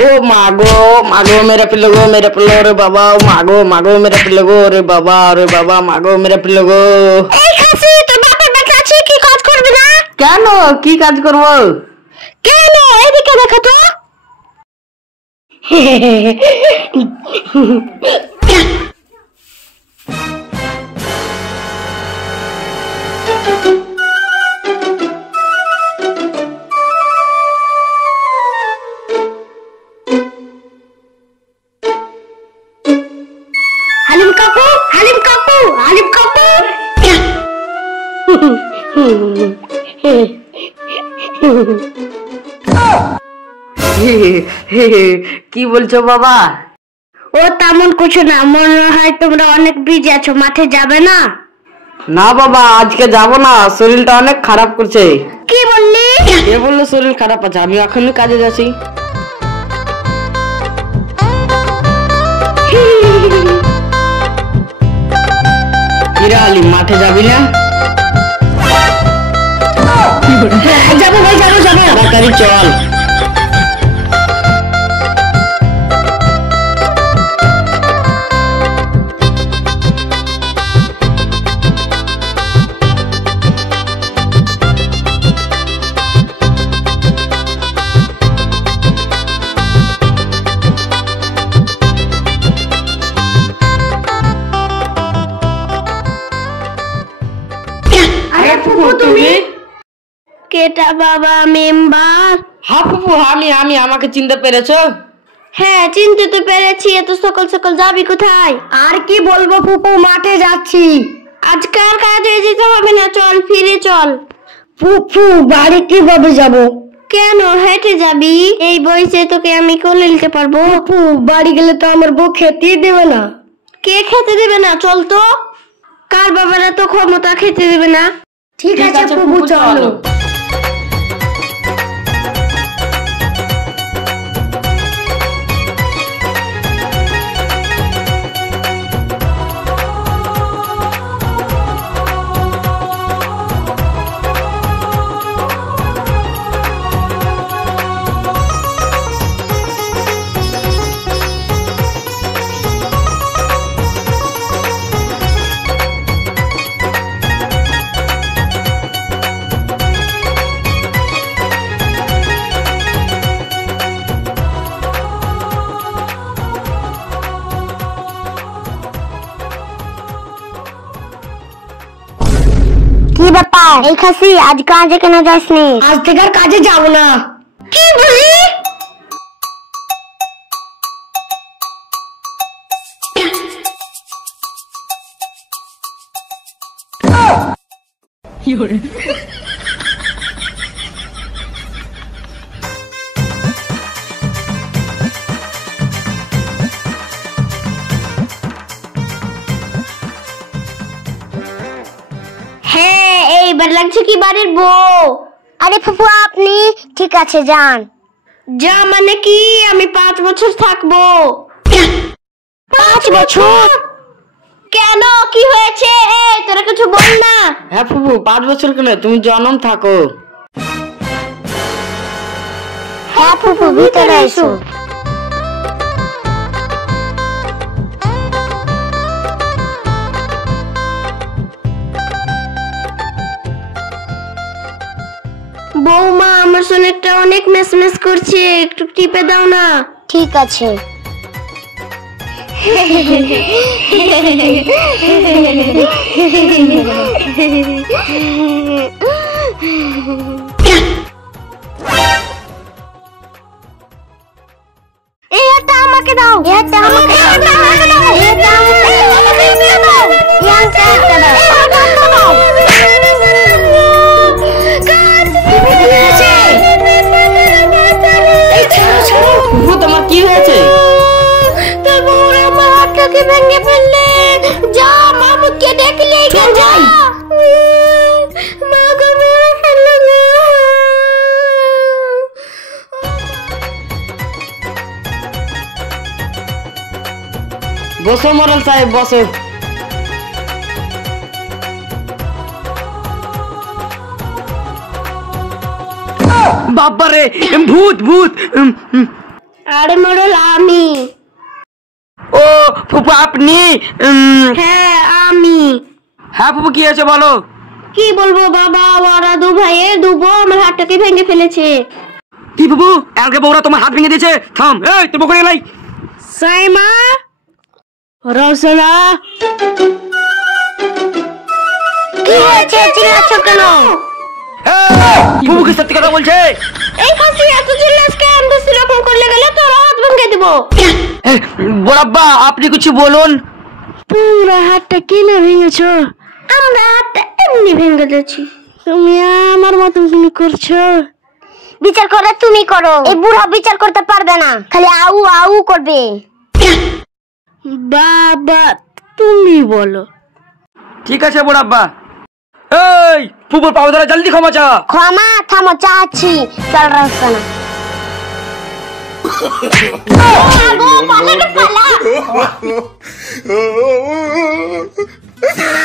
ओ मागो मेरा पिल्लो रे बाबा, मागो मेरा पिल्लो रे बाबा मागो मेरा पिल्लो। এই খাসি তোর বাপের বাচ্চা আছে, কি কাজ করবি না? কেন কি কাজ করব? কেন এদিকে দেখো তো। হালিম কাকু কি বলছো বাবা? ও তেমন কিছু না, মনে হয় তোমরা অনেক বিজি আছো, মাঠে যাবে না? না বাবা আজকে যাব না, শরীরটা অনেক খারাপ করছে। কি বললি? কে বললো শরীর খারাপ আছে? আমি এখনই কাজে যাচ্ছি। কিরে আলি মাঠে যাবি না? যাবো ভাই, যাবো তাড়াতাড়ি চল। তুমি কেটা বাবা মেম্বার? হ্যাঁ ফুপু আমি আমাকে চিনতে পেরেছো? হ্যাঁ চিনতে তো পেরেছি, এত সকাল সকাল যাবি কোথায়? আর কি বলবো ফুপু, মাঠে যাচ্ছি। আজকাল কাজে যেতে হবে না, চল ফিরে চল। ফুপু বাড়ি কিভাবে যাব? কেন হেঁটে যাবি? এই বয়সে তোকে আমি কোলে নিতে পারবো? ফুপু বাড়ি গেলে তো আমার বউ খেতেই দেবে না। কে খেতে দেবে না? চল তো। কার বাবারা তো ক্ষমতা খেতে দেবে না। ঠিক আছে ফুপু চলো। কি ব্যাপার এই খাসি, আজ কাজে কেন যাসনি? আজ থেকে আর কাজে যাব না। কি বলি? হ্যাঁ এইবার লাগছে কি বাড়ির বউ। আরে ফুফু আপনি ঠিক আছে যান। যা মানে কি? আমি 5 বছর থাকবো। 5 বছর? কেন কি হয়েছে? তোরা কিছু বল না। হ্যাঁ ফুপু 5 বছর কেন, তুমি জনম থাকো। হ্যাঁ ফুফু ভিতরে এসো। বৌমা আমার সোনেরটা অনেক মেসমেস করছে, একটু টিপে দাও না। ঠিক আছে। এটা আমাকে দাও, এটা আমাকে দাও, এটা আমাকে দাও, এটা আমাকে দাও, তোমার কি হয়েছে? তোর বউর আমার হাতটাকে ভেঙে ফেললে। যা মামুকে ডেকে যা। মাকে মেরে ফেললে। বসো মোড়ল সাহেব বসো। বাবারে ভূত ভূত। আরে মোড়ল আমি। ও ফুপু আপনি? হ্যাঁ আমি। হ্যাঁ ফুপু কি হয়েছে বলো। কি বলবো বাবা, ওরা দু ভাইয়ের দু বউ আমার হাতটাকে ভেঙে ফেলেছে। কি ফুপু এলকে বউরা তোমার হাত ভেঙে দিয়েছে? থাম, এই তোর বউকে এলাই। সাইমা রসনা কি হয়েছে, চিল্লাচ্ছ কেন? ফুপু কি সত্যি কথা বলছে? এই ফাঁসি এত চিল্লাস কেন? তো সেরকম করলে গেলে তোর হাত ভেঙে দিব। বড়াব্বা আপনি কিছু বলুন। তোমরা হাতটা কিনে ভেঙেছো? আমরা হাতটা এমনি ভেঙে দিয়েছি। তুমি আমার মতন তুমি করছো? বিচার করে তুমি করো, এই বুড়া বিচার করতে পারবে না, খালি আউ আউ করবে। বাবা তুমি বলো। ঠিক আছে বড়াব্বা। এই ফুপুর পাও ধরে জলদি ক্ষমা চা। ক্ষমা থামো, চাচ্ছি। চল রাস্তানা Oh